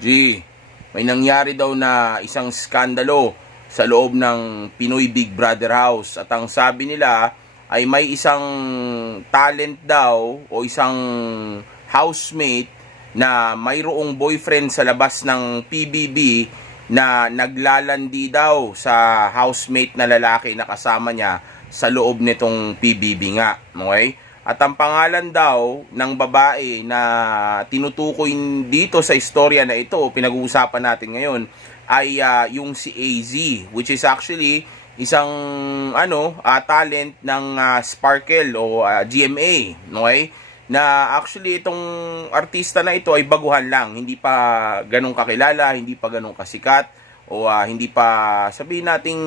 G, may nangyari daw na isang skandalo sa loob ng Pinoy Big Brother House. At ang sabi nila ay may isang talent daw o isang housemate na mayroong boyfriend sa labas ng PBB na naglalandi daw sa housemate na lalaki na kasama niya sa loob nitong PBB nga. Okay? At ang pangalan daw ng babae na tinutukoy dito sa istorya na ito, pinag-uusapan natin ngayon, ay yung si AZ, which is actually isang talent ng Sparkle o GMA, okay? Na actually itong artista na ito ay baguhan lang, hindi pa ganong kakilala, hindi pa ganong kasikat, o hindi pa sabihin nating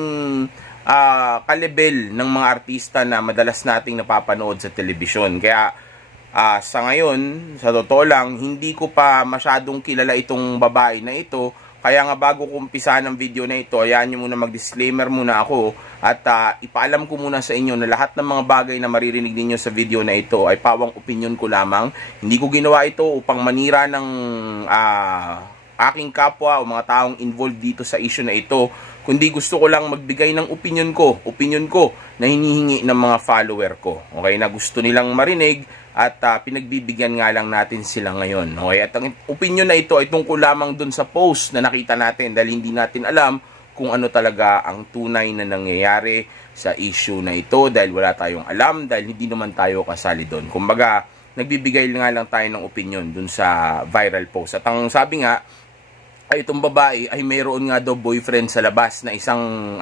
kalebel ng mga artista na madalas nating napapanood sa telebisyon. Kaya sa ngayon, sa totoo lang, hindi ko pa masyadong kilala itong babae na ito. Kaya nga bago ko umpisahan ng video na ito, ayan nyo muna mag-disclaimer muna ako at ipaalam ko muna sa inyo na lahat ng mga bagay na maririnig ninyo sa video na ito ay pawang opinion ko lamang. Hindi ko ginawa ito upang manira ng aking kapwa o mga taong involved dito sa issue na ito, kundi gusto ko lang magbigay ng opinion ko na hinihingi ng mga follower ko. Okay, na gusto nilang marinig at pinagbibigyan nga lang natin sila ngayon. Okay, at ang opinion na ito ay tungkol lamang dun sa post na nakita natin dahil hindi natin alam kung ano talaga ang tunay na nangyayari sa issue na ito dahil wala tayong alam, dahil hindi naman tayo kasali doon. Kumbaga, nagbibigay nga lang tayo ng opinion dun sa viral post. At ang sabi nga, ay itong babae ay mayroon nga daw boyfriend sa labas na isang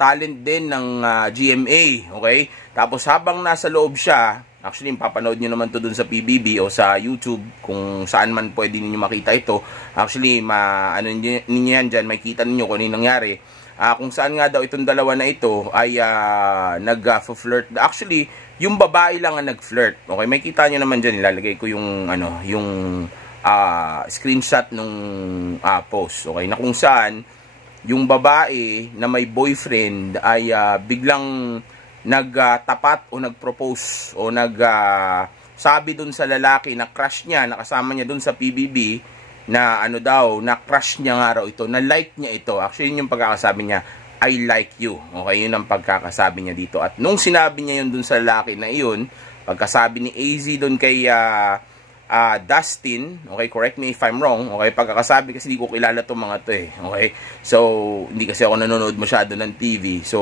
talent din ng GMA, okay? Tapos habang nasa loob siya, actually papanood nyo naman to dun sa PBB o sa YouTube kung saan man pwede ninyo makita ito. Actually, ninyo yan dyan, makikita ninyo kung ano nangyari. Kung saan nga daw itong dalawa na ito ay nag-flirt. Actually, yung babae lang ang nag-flirt. Okay, makikita nyo naman dyan, ilalagay ko yung screenshot nung post. Okay, na kung saan yung babae na may boyfriend ay biglang nagtapat o nagpropose o sabi dun sa lalaki na crush niya, nakasama niya dun sa PBB na na crush niya nga raw ito, na like niya ito. Actually, yun yung pagkakasabi niya, I like you. Okay, yun ang pagkakasabi niya dito. At nung sinabi niya yun dun sa lalaki na yun, pagkasabi ni AZ dun kay Dustin, okay, correct me if I'm wrong, okay, pagkakasabi kasi hindi ko kilala itong mga to okay, so hindi kasi ako nanonood masyado ng TV, so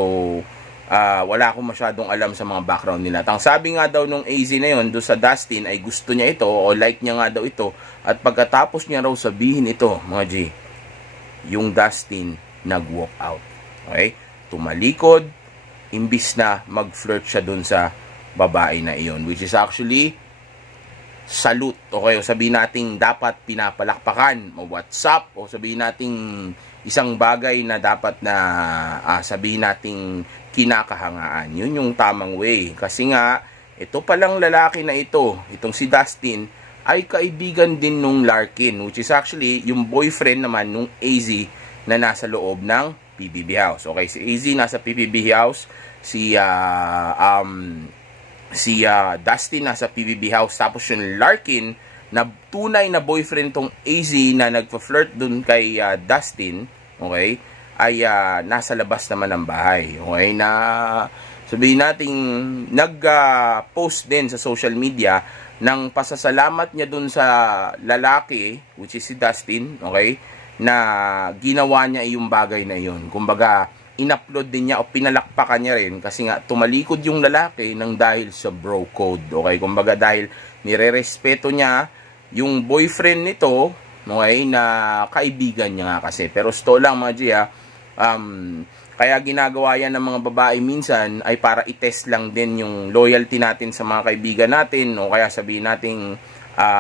wala akong masyadong alam sa mga background nila. Ang sabi nga daw nung AZ na yun doon sa Dustin ay gusto niya ito o like niya nga daw ito, at pagkatapos niya raw sabihin ito, mga G, yung Dustin nag-walk out. Okay, tumalikod imbis na mag-flirt siya doon sa babae na iyon, which is actually salute, okay, o sabihin natin dapat pinapalakpakan o WhatsApp, o sabihin natin isang bagay na dapat na sabihin natin kinakahangaan. Yun yung tamang way. Kasi nga, ito palang lalaki na ito, itong si Dustin, ay kaibigan din nung Larkin, which is actually yung boyfriend naman nung AZ na nasa loob ng PBB House. Okay, si AZ nasa PBB House, si Dustin nasa PBB House, tapos yung Larkin na tunay na boyfriend tong AZ na nagpa-flirt dun kay Dustin, okay, ay nasa labas naman ng bahay. Okay, na sabihin natin nag-post din sa social media ng pasasalamat niya dun sa lalaki, which is si Dustin, okay, na ginawa niya yung bagay na yun. Kumbaga, in-upload din niya o pinalakpakan niya rin kasi nga tumalikod yung lalaki ng dahil sa bro code. Okay, kumbaga dahil nire-respeto niya yung boyfriend nito, okay, na kaibigan niya nga kasi. Pero sto lang mga G, kaya ginagawa yan ng mga babae minsan ay para i-test lang din yung loyalty natin sa mga kaibigan natin, o kaya sabihin natin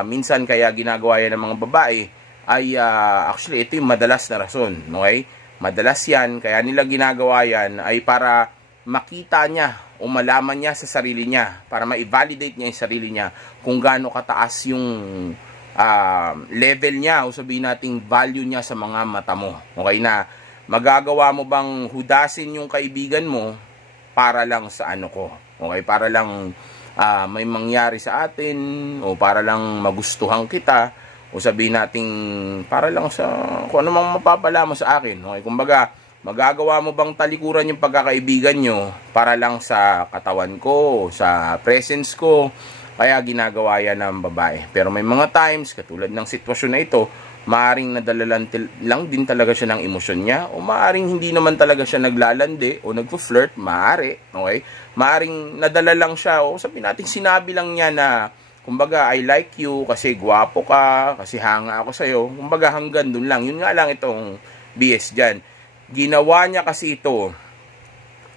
minsan kaya ginagawa yan ng mga babae ay actually ito yung madalas na rason, okay? Madalas yan, kaya nila ginagawa yan ay para makita niya o malaman niya sa sarili niya, para ma-validate niya yung sarili niya kung gaano kataas yung level niya o sabihin nating value niya sa mga mata mo. Okay, na magagawa mo bang hudasin yung kaibigan mo para lang sa ano ko? Okay, para lang may mangyari sa atin o para lang magustuhan kita o sabihin nating para lang sa kung ano mang mapapala mo sa akin. Okay? Kumbaga, magagawa mo bang talikuran yung pagkakaibigan nyo para lang sa katawan ko, sa presence ko, kaya ginagawa yan ng babae. Pero may mga times, katulad ng sitwasyon na ito, maaring nadala lang din talaga siya ng emosyon niya, o maaring hindi naman talaga siya naglalandi o nagpo-flirt, maaari, okay? Maaring nadala lang siya, o sabihin natin sinabi lang niya na, kumbaga, I like you kasi gwapo ka, kasi hanga ako sa'yo. Kumbaga, hanggang dun lang. Yun nga lang itong BS dyan. Ginawa niya kasi ito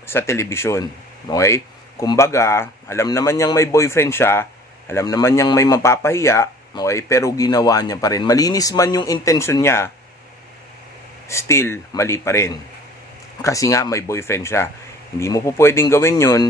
sa telebisyon, okay? Kumbaga, alam naman niyang may boyfriend siya, alam naman niyang may mapapahiya, okay, pero ginawa niya pa rin. Malinis man yung intention niya, still, mali pa rin. Kasi nga, may boyfriend siya. Hindi mo po pwedeng gawin yun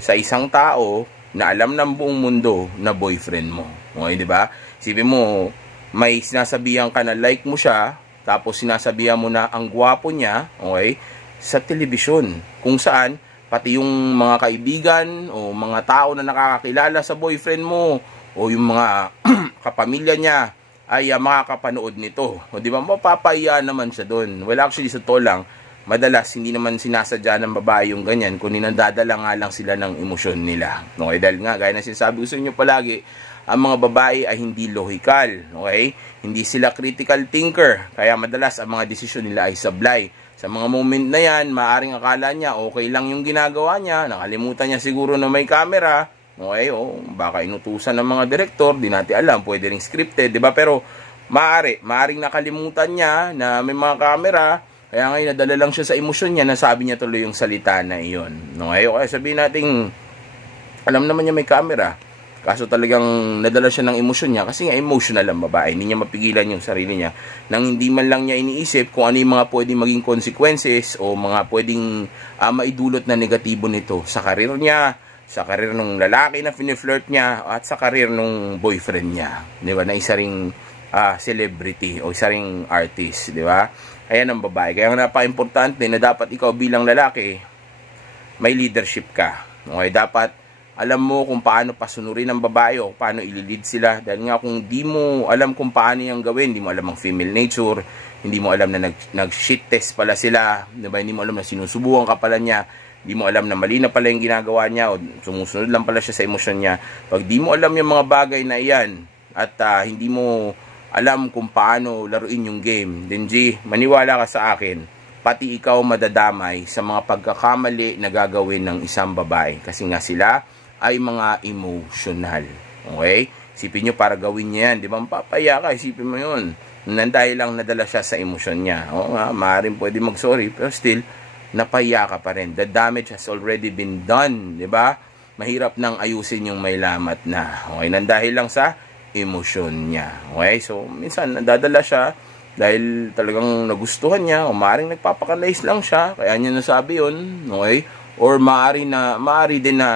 sa isang tao na alam ng buong mundo na boyfriend mo. Okay, di ba? Isipin mo, may sinasabihan ka na like mo siya, tapos sinasabihan mo na ang gwapo niya, okay, sa telebisyon. Kung saan, pati yung mga kaibigan o mga tao na nakakakilala sa boyfriend mo, o yung mga kapamilya niya ay makakapanood nito. O di ba, mapapaiya naman siya doon. Well, actually, sa to lang, madalas hindi naman sinasadya ng babae yung ganyan, kundi nadadala nga lang sila ng emosyon nila. Okay, dahil nga, gaya na sinasabi ko sa inyo palagi, ang mga babae ay hindi logical. Okay? Hindi sila critical thinker. Kaya madalas ang mga desisyon nila ay sablay. Sa mga moment na yan, maaring akala niya okay lang yung ginagawa niya, nakalimutan niya siguro na may camera. Okay, baka inutusan ng mga direktor, di natin alam, pwede ring scripted, di ba? Pero maaring nakalimutan niya na may mga camera, kaya ngayon nadala lang siya sa emosyon niya, nasabi niya tuloy yung salita na iyon. Okay, sabihin natin, alam naman niya may camera, kaso talagang nadala siya ng emosyon niya, kasi nga emotional ang babae, hindi niya mapigilan yung sarili niya, nang hindi man lang niya iniisip kung ano yung mga pwedeng maging consequences, o mga pwedeng maidulot na negatibo nito sa karir niya, sa karir ng lalaki na fini-flirt niya, at sa karir ng boyfriend niya, di ba, na isa ring celebrity o isa ring artist, di ba? Ayan ang babae. Kaya napaka-importante na dapat ikaw bilang lalaki may leadership ka. Okay, dapat alam mo kung paano pasunurin ang babae o paano ililid sila, dahil nga kung di mo alam kung paano yung gawin, hindi mo alam ang female nature, hindi mo alam na nag-shit test pala sila, di ba? Hindi mo alam na sinusubukan ka pala niya, di mo alam na mali na pala yung ginagawa niya o sumusunod lang pala siya sa emosyon niya. Pag di mo alam yung mga bagay na iyan at hindi mo alam kung paano laruin yung game, then maniwala ka sa akin, pati ikaw madadamay sa mga pagkakamali na gagawin ng isang babae, kasi nga sila ay mga emotional. Okay? Isipin nyo, para gawin niya yan, di ba, mapapaya ka, isipin mo yun, dahil lang nadala siya sa emosyon niya. Oo nga, maaaring pwede mag-sorry, pero still napaya ka pa rin. The damage has already been done, di ba? Mahirap nang ayusin yung may lamat na. Okay, nandahil lang sa emosyon niya. Okay, so minsan nadadala siya dahil talagang nagustuhan niya, o maaaring nagpapakanais lang siya, kaya niya nasabi yun. Okay, or maaari din na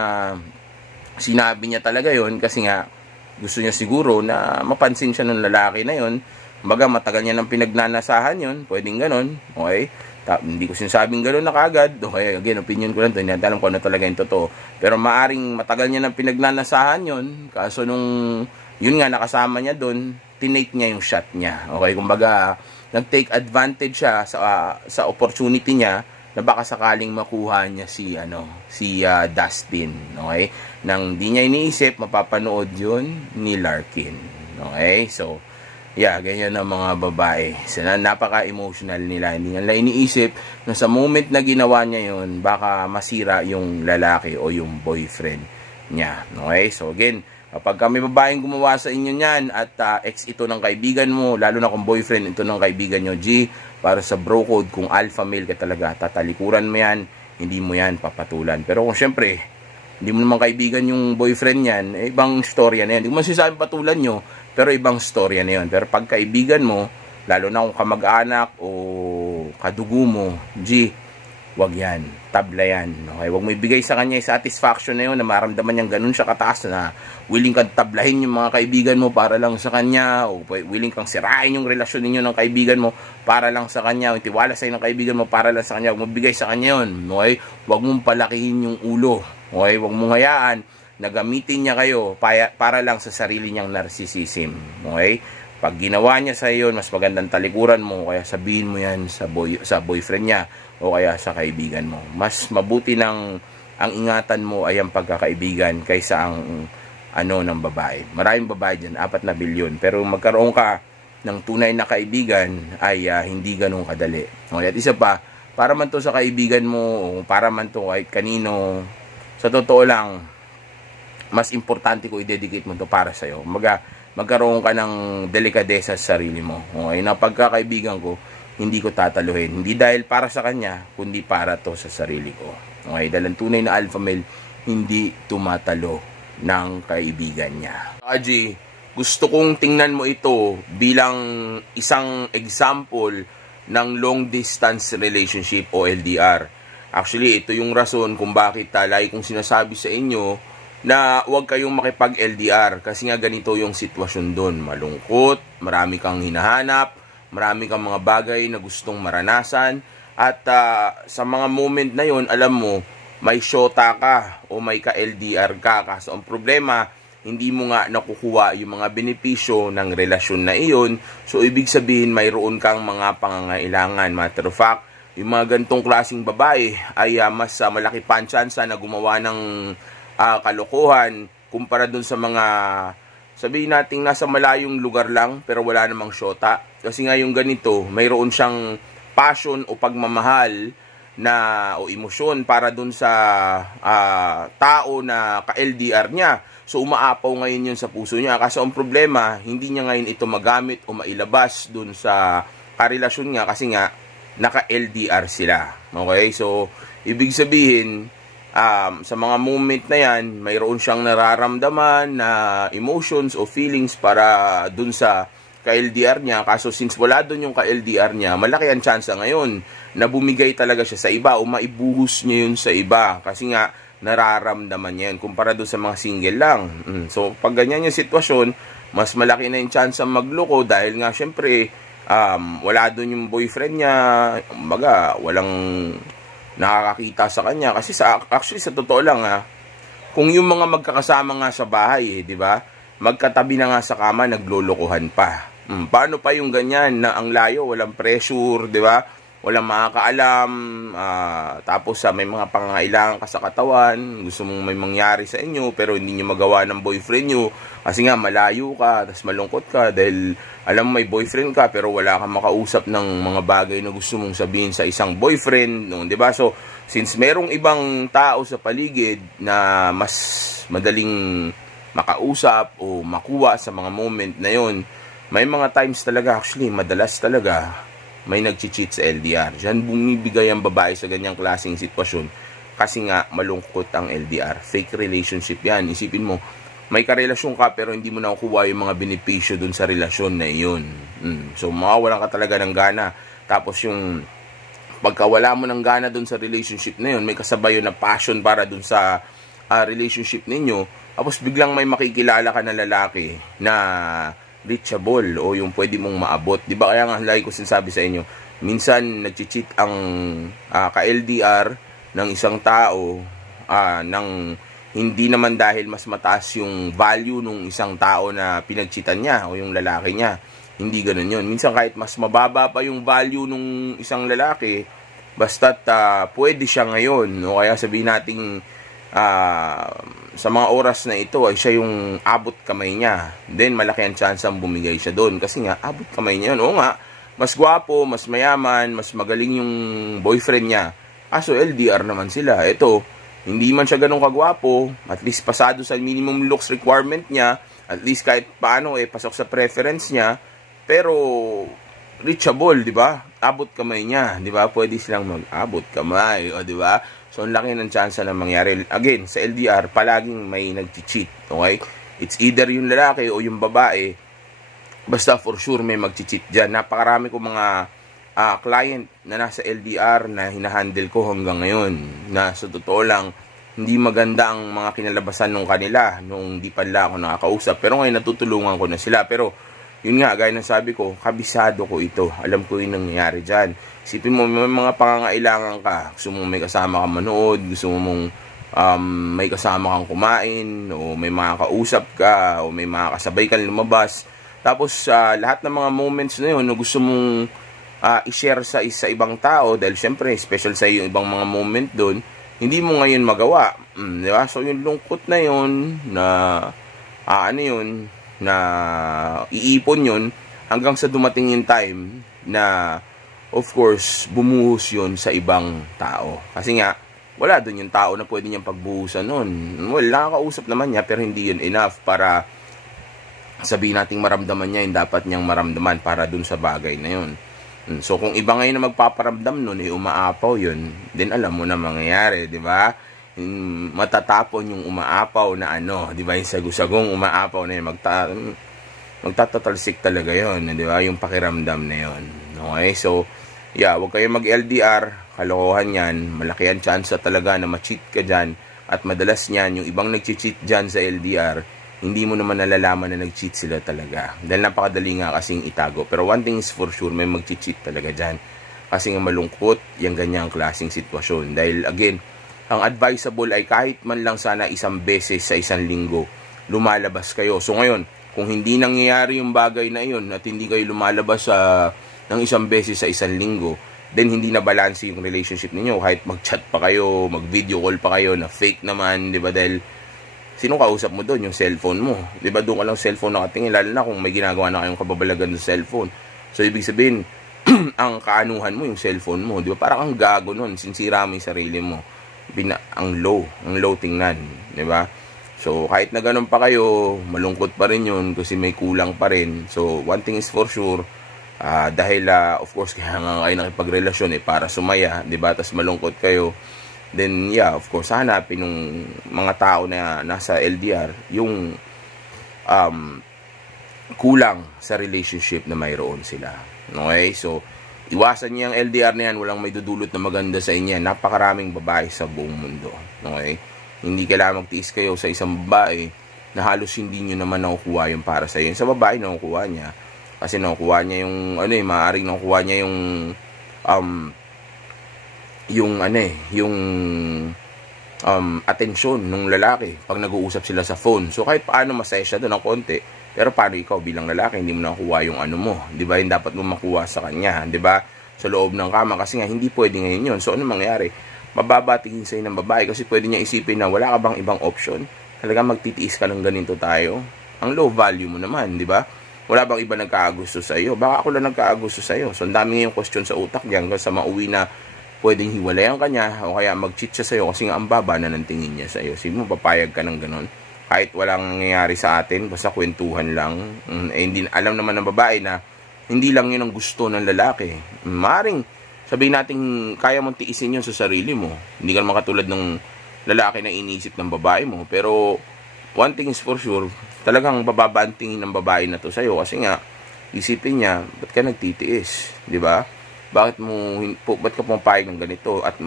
sinabi niya talaga yun kasi nga gusto niya siguro na mapansin siya ng lalaki na yun. Kumbaga, matagal niya ng pinagnanasahan yun, pwedeng ganon. Okay, hindi ko sinasabing gano'n na kagad. Okay, again, opinion ko lang ito. Hindi natin alam kung ano talaga yung totoo. Pero maaring matagal niya ng pinagnanasahan yun. Kaso nung, yun nga, nakasama niya doon, tinake niya yung shot niya. Okay, kumbaga, nag-take advantage siya sa opportunity niya na baka sakaling makuha niya si Dustin. Okay? Nang di niya iniisip, mapapanood yun ni Larkin. Okay? So, yeah, ganyan ang mga babae. So, napaka-emotional nila. Hindi nila iniisip na sa moment na ginawa niya yun, baka masira yung lalaki o yung boyfriend niya. Okay? So, again, kapag may babaeng gumawa sa inyo niyan at ex ito ng kaibigan mo, lalo na kung boyfriend ito ng kaibigan nyo, para sa bro code, kung alpha male ka talaga, tatalikuran mo yan, hindi mo yan papatulan. Pero kung syempre, hindi mo naman kaibigan yung boyfriend niyan, ibang storya na yan. Hindi mo masasabing patulan nyo, pero ibang storya na yun. Pero pag kaibigan mo, lalo na kung kamag-anak o kadugo mo, wag yan. Tabla yan. Okay? Wag mo ibigay sa kanya yung satisfaction na yun, na maramdaman niyang ganun siya kataas na willing kang tablahin yung mga kaibigan mo para lang sa kanya, o willing kang sirain yung relasyon ninyo ng kaibigan mo para lang sa kanya, o tiwala sa'yo ng kaibigan mo para lang sa kanya. Wag mo bigay sa kanya yun. Okay? Wag mong palakihin yung ulo. Okay? Wag mong hayaan na gamitin niya kayo para lang sa sarili niyang narcissism. Okay? Pag ginawa niya sa iyo, mas magandang talikuran mo, kaya sabihin mo yan sa boyfriend niya o kaya sa kaibigan mo. Mas mabuti ang ingatan mo ay ang pagkakaibigan kaysa ang ng babae. Maraming babae dyan, 4 na bilyon. Pero magkaroon ka ng tunay na kaibigan ay hindi ganun kadali. At isa pa, para man to sa kaibigan mo o para man to kahit kanino, sa totoo lang, mas importante ko i-dedicate mo to para sa'yo. Magkaroon ka ng delikadesa sa sarili mo. Okay, na pagkakaibigan ko, hindi ko tataluhin. Hindi dahil para sa kanya, kundi para to sa sarili ko. Okay, dahil ang tunay na alpha male, hindi tumatalo ng kaibigan niya. Aji, gusto kong tingnan mo ito bilang isang example ng long distance relationship o LDR. Actually, ito yung rason kung bakit lagi kong sinasabi sa inyo na huwag kayong makipag-LDR kasi nga ganito yung sitwasyon doon. Malungkot, marami kang hinahanap, marami kang mga bagay na gustong maranasan, at sa mga moment na yon, alam mo, may shota ka o may ka-LDR ka. Kaso ang problema, hindi mo nga nakukuha yung mga benepisyo ng relasyon na iyon. So, ibig sabihin, mayroon kang mga pangangailangan. Matter of fact, yung mga gantong klaseng babae ay mas malaki pa ang tsansa na gumawa ng kalokohan kumpara dun sa mga, sabihin natin, nasa malayong lugar lang pero wala namang syota. Kasi nga yung ganito, mayroon siyang passion o pagmamahal o emosyon para dun sa tao na ka-LDR niya. So umaapaw ngayon yun sa puso niya. Kasi ang problema, hindi niya ngayon ito magamit o mailabas dun sa karelasyon niya kasi nga naka-LDR sila. Okay? So ibig sabihin, sa mga moment na yan, mayroon siyang nararamdaman na emotions o feelings para dun sa ka-LDR niya. Kaso since wala dun yung ka-LDR niya, malaki ang chance ngayon na bumigay talaga siya sa iba o maibuhos niya yun sa iba. Kasi nga, nararamdaman niya yun kumpara dun sa mga single lang. So, pag ganyan yung sitwasyon, mas malaki na yung chance ang magloko dahil nga, syempre, wala dun yung boyfriend niya, walang nakakakita sa kanya kasi actually sa totoo lang kung yung mga magkakasama nga sa bahay di ba? Magkatabi na nga sa kama, naglolokohan pa. Paano pa yung ganyan na ang layo, walang pressure, di ba? Walang makakaalam, tapos may mga pangangailangan ka sa katawan, gusto mong may mangyari sa inyo pero hindi nyo magawa ng boyfriend nyo kasi nga malayo ka, tapos malungkot ka dahil alam mo may boyfriend ka pero wala kang makausap ng mga bagay na gusto mong sabihin sa isang boyfriend, no? Diba? So, since merong ibang tao sa paligid na mas madaling makausap o makuha sa mga moment na yon, may mga times talaga, actually madalas talaga, may nag-cheat sa LDR. Diyan bumibigay ang babae sa ganyang klaseng sitwasyon kasi nga malungkot ang LDR. Fake relationship yan. Isipin mo, may karelasyon ka pero hindi mo nakukuha yung mga benepisyo dun sa relasyon na iyon. So, mawawalan ka talaga ng gana. Tapos yung pagkawala mo ng gana dun sa relationship na yun, may kasabay yun na passion para dun sa relationship ninyo. Tapos biglang may makikilala ka na lalaki na reachable o yung pwede mong maabot. Di ba kaya nga lagi ko sinasabi sa inyo, minsan nag-cheat ang ka-LDR ng isang tao ng hindi naman dahil mas mataas yung value nung isang tao na pinag-cheatan niya o yung lalaki niya. Hindi ganun yun. Minsan kahit mas mababa pa yung value nung isang lalaki, basta't pwede siya ngayon. O kaya sabihin natin sa mga oras na ito ay siya yung abot kamay niya. Then malaki ang chance ang bumigay siya doon kasi nga abot kamay niya yun. Oo nga, mas gwapo, mas mayaman, mas magaling yung boyfriend niya. Kaso LDR naman sila. Ito, hindi man siya ganun kagwapo, at least pasado sa minimum looks requirement niya, at least kahit paano pasok sa preference niya, pero reachable, di ba? Abot kamay niya, di ba? Pwede silang mag-abot kamay, o di ba? So, ang laki ng chance na mangyari. Again, sa LDR, palaging may nag-cheat, okay? It's either yung lalaki o yung babae. Basta for sure may mag-cheat dyan. Napakarami ko mga client na nasa LDR na hinahandle ko hanggang ngayon. Na sa totoo lang, hindi maganda ang mga kinalabasan nung kanila nung di pa nila ako nakakausap. Pero ngayon natutulungan ko na sila. Pero yun nga, gaya ng sabi ko, kabisado ko ito. Alam ko yung nangyayari dyan. Isipin mo, may mga pangangailangan ka. Gusto mo may kasama ka manood, gusto mo mong may kasama kang kumain, o may mga kausap ka, o may mga kasabay ka lumabas. Tapos lahat ng mga moments na yun na gusto mong i-share sa ibang tao, dahil syempre special sa iyo yung ibang mga moment doon, hindi mo ngayon magawa. Di ba? So yung lungkot na yun, na na iipon yun, hanggang sa dumating yung time na of course bumuhos yun sa ibang tao. Kasi nga, wala doon yung tao na pwede niyang pagbuhusan nun. Well, nakakausap naman niya, pero hindi yun enough para sabihin nating maramdaman niya yung dapat niyang maramdaman para dun sa bagay na yun. So kung iba ngayon na magpaparamdam nun, umaapaw yun, then alam mo na mangyayari, di ba? Matatapon yung umaapaw na di ba? Yung sagusagong umaapaw na yun, magtatatalsik talaga yun, di ba? Yung pakiramdam na yun. Okay, so yeah, huwag kayo mag-LDR, kalokohan yan, malaki ang chance talaga na ma-cheat ka dyan, at madalas niyan, yung ibang nag-cheat dyan sa LDR, hindi mo naman nalalaman na nag-cheat sila talaga. Dahil napakadali nga kasing itago. Pero one thing is for sure, may mag-cheat talaga dyan. Kasi nga malungkot yung ganyang klaseng sitwasyon. Dahil again, ang advisable ay kahit man lang sana isang beses sa isang linggo, lumalabas kayo. So ngayon, kung hindi nangyayari yung bagay na yun, at hindi kayo lumalabas ng isang beses sa isang linggo, then hindi na balance yung relationship ninyo. Kahit mag-chat pa kayo, mag-video call pa kayo na fake naman, di ba? Dahil sino kausap mo doon? Yung cellphone mo. Di ba doon ka lang cellphone nakatingin, lalo na kung may ginagawa na kayong kababalagan sa cellphone. So ibig sabihin, ang kaanuhan mo yung cellphone mo. Di ba? Parang ang gago nun, sinsira mo yung sarili mo. Ang low tingnan. Di ba? So kahit na ganun pa kayo, malungkot pa rin yun kasi may kulang pa rin. So one thing is for sure, dahil of course kaya nga kayo nakipagrelasyon para sumaya, di ba? Tapos malungkot kayo, then yeah, of course hanapin ng mga tao na nasa LDR yung kulang sa relationship na mayroon sila. Okay, so iwasan niyo ang LDR na yan, walang may dudulot na maganda sa inyo. Napakaraming babae sa buong mundo. Okay, hindi kailangan magtiis kayo sa isang babae na halos hindi nyo naman nakukuha yung para sa iyo. Sa babae nakukuha niya, kasi nakukuha niya yung maaaring nakukuha niya yung atensyon ng lalaki pag nag-uusap sila sa phone. So kahit paano masaya siya doon ng konti, pero paano ikaw bilang lalaki hindi mo nakuha yung mo, 'di ba? Yung dapat mo makuha sa kanya, 'di ba? Sa loob ng kama, kasi nga hindi pwede ngayon 'yon. So ano mangyayari? Mababatingin sa ng babae kasi pwede niya isipin na wala ka bang ibang option? Talaga magtitiis ka ng ganito tayo? Ang low value mo naman, 'di ba? Wala bang iba nagkaagusto sa iyo? Baka ako lang nagkaagusto sa iyo. So ang dami ngayong question sa utak diyan hanggang sa mauwi na pwedeng hiwalayan ka niya o kaya mag-cheat siya sa'yo kasi nga ang baba na ng tingin niya sa'yo. Sige mo, papayag ka ng ganun. Kahit walang nangyayari sa atin, basta kwentuhan lang. Hindi, alam naman ng babae na hindi lang yun ang gusto ng lalaki. Maring sabihin natin kaya mong tiisin yun sa sarili mo. Hindi ka naman katulad ng lalaki na iniisip ng babae mo. Pero one thing is for sure, talagang bababa ang tingin ng babae na to sa'yo kasi nga isipin niya, ba't ka nagtitiis? Di ba? Ba't ka pumapayag ng ganito? At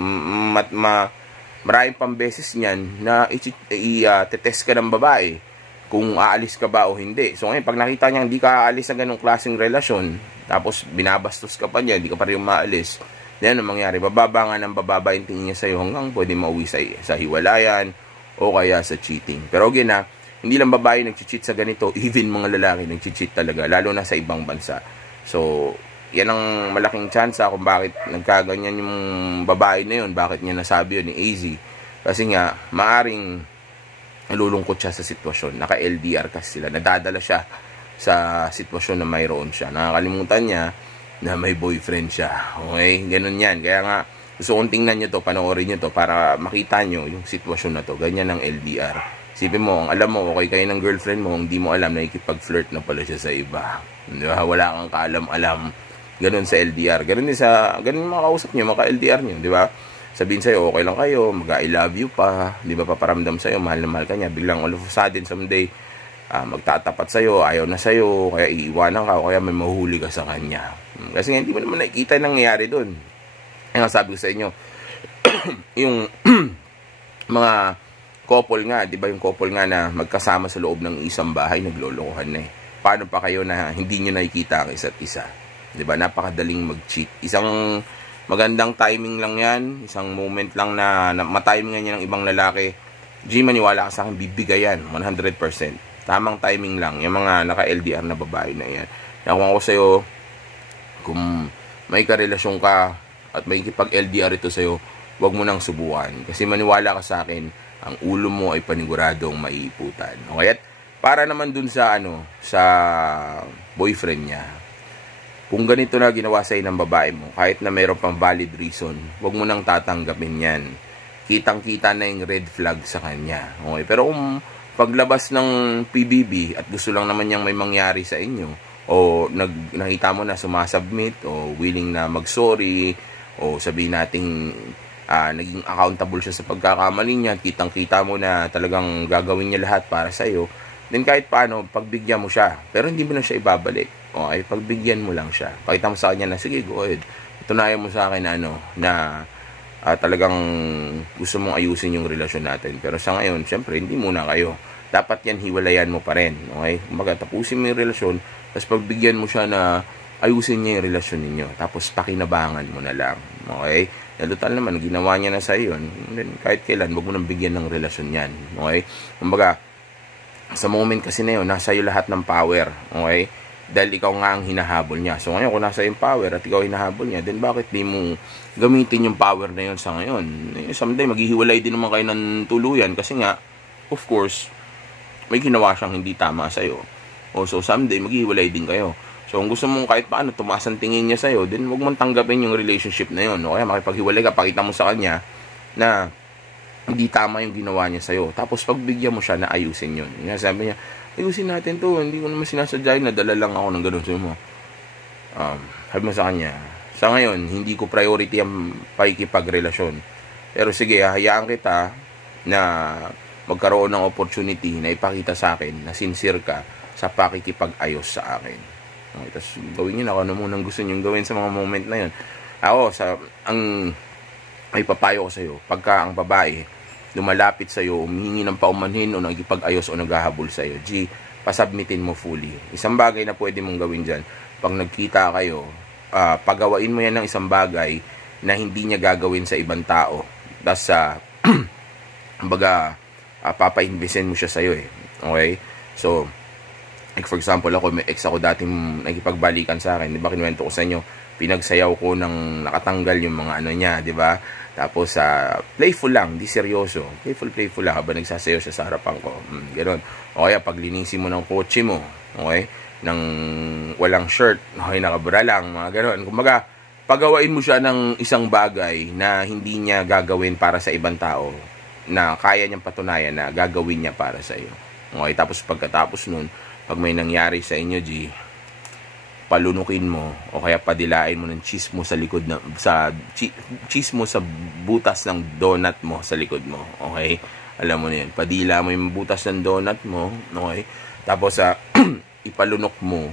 maraming pang beses niyan na i-test ka ng babae kung aalis ka ba o hindi. So ngayon, pag nakita niya hindi ka aalis sa ganong klaseng relasyon, tapos binabastos ka pa niya, hindi ka pa rin maalis, then ano mangyari? Bababa nga ng bababa yung tingin niya sa'yo hanggang pwede mauwi sa hiwalayan o kaya sa cheating. Pero again hindi lang babae nag-cheat sa ganito, even mga lalaki nag-cheat talaga, lalo na sa ibang bansa. So yan ang malaking chance kung bakit nagkaganyan yung babae na yun, bakit niya nasabi yun ni AZ. Kasi nga, maaring nalulungkot siya sa sitwasyon. Naka-LDR kasi sila. Nadadala siya sa sitwasyon na mayroon siya. Nakakalimutan niya na may boyfriend siya. Okay? Ganun yan. Kaya nga, gusto kong tingnan nyo to, panoorin nyo to para makita nyo yung sitwasyon na to. Ganyan ang LDR. Isipin mo, ang alam mo, okay kayo ng girlfriend mo, hindi mo alam, nakikipag-flirt na pala siya sa iba. Diba? Wala kang kaalam-alam. Ganun sa LDR. Ganun yung mga kausap nyo, mga LDR nyo, di ba? Sabihin sa'yo, okay lang kayo, mag-I love you pa, di ba? Paparamdam sa'yo, mahal na mahal ka niya. Biglang all of a sudden, someday, magtatapat sa'yo, ayaw na sa'yo, kaya iiwanan ka, o kaya may mahuhuli ka sa kanya. Kasi nga, hindi mo naman nakikita yung nangyayari doon. Kaya nga sabi ko sa inyo, yung mga couple nga, di ba? Yung couple nga na magkasama sa loob ng isang bahay, naglolokohan na eh. Paano pa kayo na hindi nyo nakikita ang isa't isa? Diba? Napakadaling mag-cheat. Isang magandang timing lang yan. Isang moment lang na matimingan niya ng ibang lalaki. G, maniwala ka sa akin, bibigay yan. 100%. Tamang timing lang. Yung mga naka-LDR na babae na yan. Nakuha ko sa'yo, kung may karelasyon ka at may kipag-LDR ito sa'yo, huwag mo nang subukan. Kasi maniwala ka sa akin, ang ulo mo ay paniguradong maiiputan. Okay? At para naman dun sa, sa boyfriend niya, kung ganito na ginawa sa'yo ng babae mo, kahit na mayroon pang valid reason, huwag mo nang tatanggapin yan. Kitang-kita na yung red flag sa kanya. Okay? Pero kung paglabas ng PBB at gusto lang naman niyang may mangyari sa inyo, o nakita mo na sumasubmit, o willing na mag-sorry, o sabihin nating naging accountable siya sa pagkakamali niya, kitang-kita mo na talagang gagawin niya lahat para sa iyo, then kahit paano, pagbigyan mo siya. Pero hindi mo na siya ibabalik. Okay? Pagbigyan mo lang siya. Pakita mo sa kanya na, sige, go ahead. Tunayan mo sa akin na talagang gusto mong ayusin yung relasyon natin. Pero sa ngayon, syempre, hindi muna kayo. Dapat yan, hiwalayan mo pa rin. Okay? Kumbaga, tapusin mo yung relasyon, tapos pagbigyan mo siya na ayusin niya yung relasyon ninyo. Tapos, pakinabangan mo na lang. Okay? Total naman, ginawa niya na sa iyo. Kahit kailan, wag mo nang bigyan ng relasyon yan. Okay? Kumbaga, sa moment kasi na yun, nasa iyo lahat ng power. Okay? Dahil ikaw nga ang hinahabol niya. So ngayon, kung nasa yung power at ikaw hinahabol niya, then bakit di mo gamitin yung power na yun sa ngayon? Someday, maghihiwalay din naman kayo ng tuluyan kasi nga, of course, may ginawa siyang hindi tama sa'yo. O so someday, maghihiwalay din kayo. So kung gusto mong kahit paano tumaas ang tingin niya sa'yo, then huwag mong tanggapin yung relationship na yun. O kaya makipaghiwalay ka, pakita mo sa kanya na hindi tama yung ginawa niya sa'yo. Tapos pagbigyan mo siya na ayusin yun. Sabi niya, ayusin natin to, hindi ko naman sinasadya, nadala lang ako ng gano'n. Sabi mo, sabi mo sa kanya, sa ngayon, hindi ko priority ang pakikipagrelasyon. Pero sige, hayaan kita na magkaroon ng opportunity na ipakita sa akin na sincere ka sa pakikipag-ayos sa akin. Okay, tapos gawin nyo na kung ano munang gusto nyo gawin sa mga moment na yun. Ako, ang ay papayo ko sa'yo, pagka ang babae lumalapit sa'yo, umihingi ng paumanhin o nagipag-ayos o naghahabol sa'yo, pasubmitin mo fully. Isang bagay na pwede mong gawin dyan, pag nagkita kayo, pagawain mo yan ng isang bagay na hindi niya gagawin sa ibang tao. Tapos, papainvestin mo siya sa'yo eh. Okay? So, like for example, may ex ako dating nagipagbalikan sa akin. Di ba, kinuwento ko sa inyo, pinagsayaw ko ng nakatanggal yung mga niya, di ba? Tapos, playful lang, di seryoso. Playful lang, habang nagsasayaw siya sa harapan ko. Ganon. O kaya, paglinisin mo ng kotse mo, okay? Nang walang shirt, okay, nakabura lang, mga ganon. Kumbaga, pagawain mo siya ng isang bagay na hindi niya gagawin para sa ibang tao, na kaya niyang patunayan na gagawin niya para sa iyo. Okay, tapos pagkatapos nun, pag may nangyari sa inyo, palunukin mo o kaya padilain mo ng cheese mo sa likod na cheese mo sa butas ng donut mo sa likod mo. Okay? Alam mo na 'yan. Padila mo yung butas ng donut mo, okay? Tapos ipalunok mo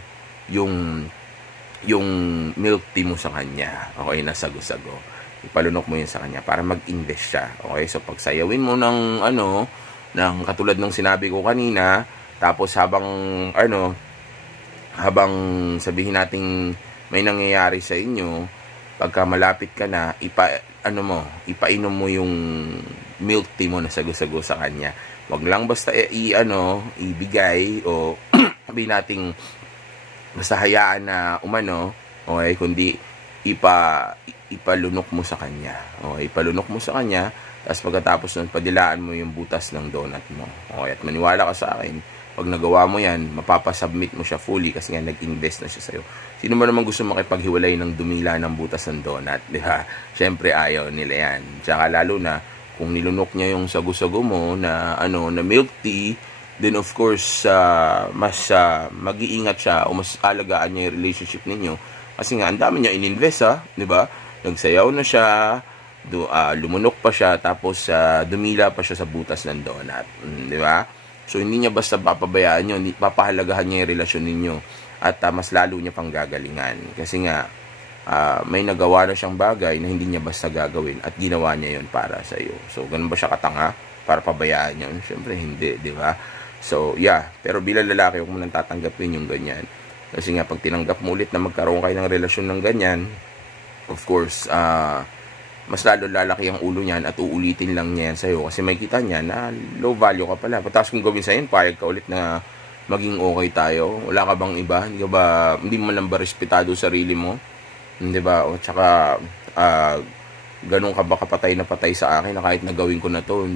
yung milk tea mo sa kanya. Okay, na sago-sago. Ipalunok mo yun sa kanya para mag-invest siya. Okay? So pagsayawin mo ng ng katulad ng sinabi ko kanina, tapos habang sabihin nating may nangyayari sa inyo, pagka malapit ka na, ipainom mo yung milk tea mo na sago-sago sa kanya. Wag lang basta ibigay o sabihin nating basta hayaan na okay, kundi ipalunok mo sa kanya. Okay, ipalunok mo sa kanya, tapos pagkatapos nun, padilaan mo yung butas ng donut mo. Okay, at maniwala ka sa akin, pag nagawa mo yan, mapapasubmit mo siya fully kasi nga nag-invest na siya sa'yo. Sino man naman gusto makipaghiwalay ng dumila ng butas ng donut, di ba? Siyempre ayaw nila yan. Tsaka lalo na, kung nilunok niya yung sago-sago mo na, na milk tea, then of course, mas mag-iingat siya o mas alagaan niya yung relationship ninyo. Kasi nga, ang dami niya ininvest, di ba? Nagsayaw na siya, lumunok pa siya, tapos dumila pa siya sa butas ng donut, di ba? So, hindi niya basta papabayaan nyo, papahalagahan niya yung relasyon ninyo at mas lalo niya pang gagalingan. Kasi nga, may nagawa na siyang bagay na hindi niya basta gagawin at ginawa niya yun para sa iyo. So, ganun ba siya katanga para pabayaan yun? Siyempre, hindi, di ba? So, yeah. Pero bilang lalaki, huwag mo nang tatanggapin yung ganyan. Kasi nga, pag tinanggap mo ulit na magkaroon kayo ng relasyon ng ganyan, of course, mas lalo lalaki ang ulo niyan at uulitin lang niya yan sa'yo kasi may kita niya na low value ka pala. Tapos kung gawin sa'yo, payag ka ulit na maging okay tayo? Wala ka bang iba? Hindi mo lang ba respetado sarili mo? Hindi ba? O tsaka, ganun ka ba kapatay na patay sa akin na kahit nagawin ko na to,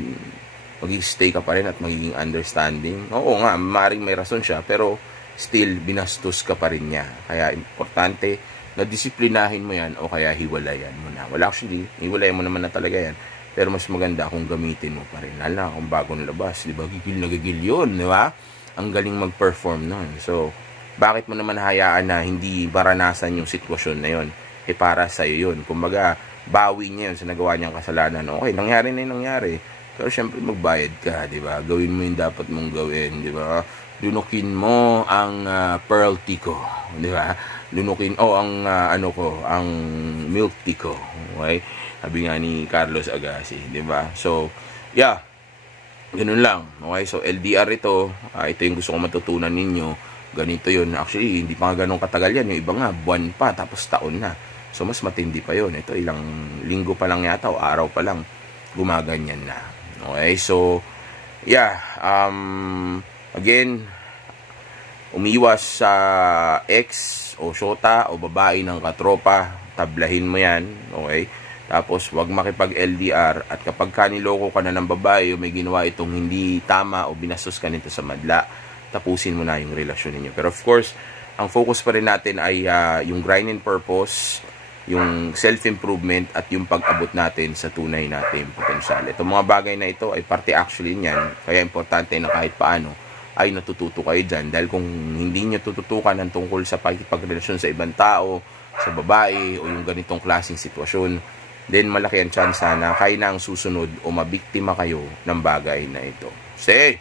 mag-stay ka pa rin at magiging understanding? Oo nga, maaaring may rason siya, pero still, binastos ka pa rin niya. Kaya, importante na disiplinahin mo yan o kaya hiwalayan mo na. Well, actually, hiwalayan mo naman na talaga yan. Pero mas maganda kung gamitin mo pa rin. Lalo kung bagong labas, di ba? Gigil na gigil yun, di ba? Ang galing mag-perform nun. So, bakit mo naman hayaan na hindi maranasan yung sitwasyon na yun? Para sa'yo yun. Kumbaga, bawi niya yun sa nagawa niyang kasalanan. Okay, nangyari na yung nangyari. Pero syempre, magbayad ka, di ba? Gawin mo yung dapat mong gawin, di ba? Lunukin mo ang pearl tea ko, di ba? Lunukin, ang ang milk tea ko. Okay? Sabi nga ni Carlos Agassi, di ba? So, yeah. Ganun lang. Okay, so LDR ito yung gusto ko matutunan ninyo. Ganito yun. Actually, hindi pa nga ganun katagal yan. Yung iba nga, buwan pa, tapos taon na. So, mas matindi pa yun. Ito, ilang linggo pa lang yata o araw pa lang, gumaganyan na. Okay, so, yeah. Again, umiwas sa ex o syota o babae ng katropa. Tablahin mo yan. Okay? Tapos, wag makipag-LDR at kapag kaniloko ka na ng babae o may ginawa itong hindi tama o binastos ka nito sa madla, tapusin mo na yung relasyon ninyo. Pero of course, ang focus pa rin natin ay yung grind and purpose, yung self-improvement at yung pag-abot natin sa tunay natin potensyal. Itong mga bagay na ito ay parte actually niyan. Kaya importante na kahit paano ay natututo kayo dyan. Dahil kung hindi nyo tututukan ng tungkol sa pagrelasyon sa ibang tao, sa babae o yung ganitong klaseng sitwasyon, then malaki ang chance na kayo na ang susunod o mabiktima kayo ng bagay na ito. Say!